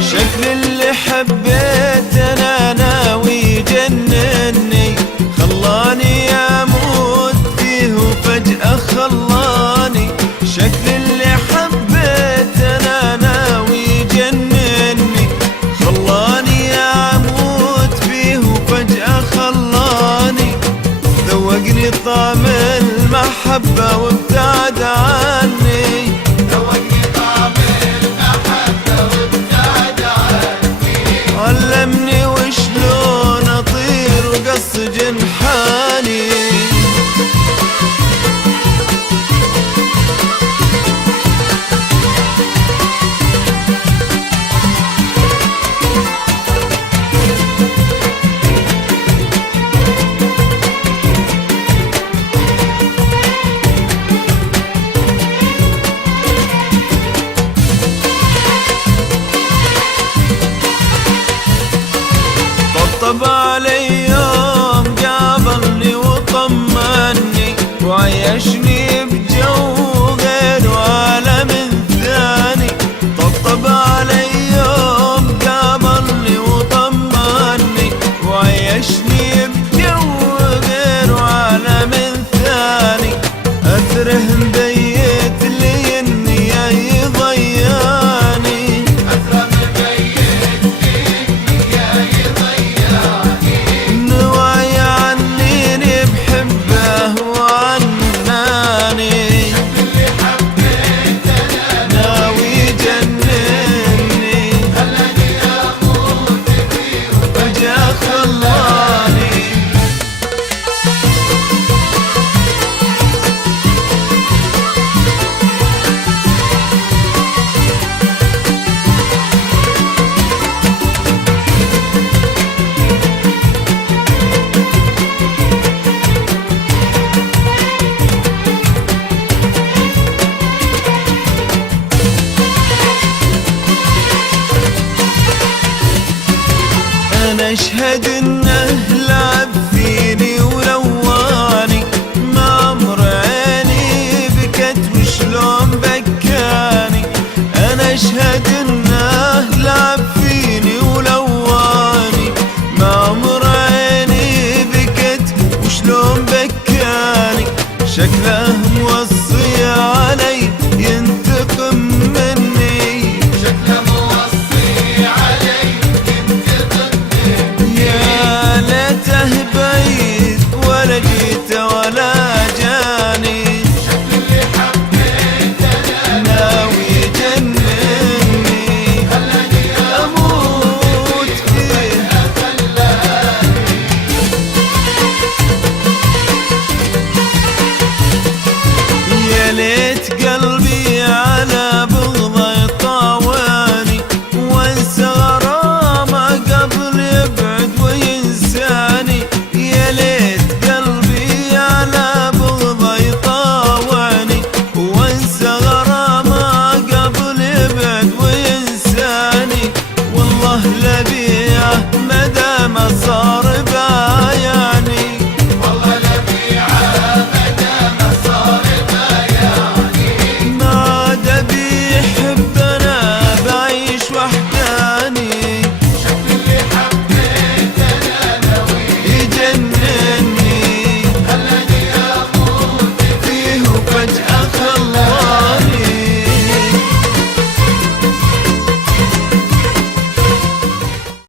شكل اللي حبيته انا ناوي يجنني، خلاني اموت فيه وفجأة خلاني. شكل اللي حبيته انا ناوي يجنني، خلاني اموت فيه وفجأة خلاني. ذوقني طعم المحبة وابتعد عني، ذوقني طعم المحبة وابتعد عني. علمني وشلون اطير وقص جنحاني. طبطب علي يوم قابلني وطمني، وعيشني بجو غير عالم ثاني. طبطب علي يوم قابلني وطمني، وعيشني بجو غير عالم ثاني. أثره مبيت لي النية يضيعني، أشهد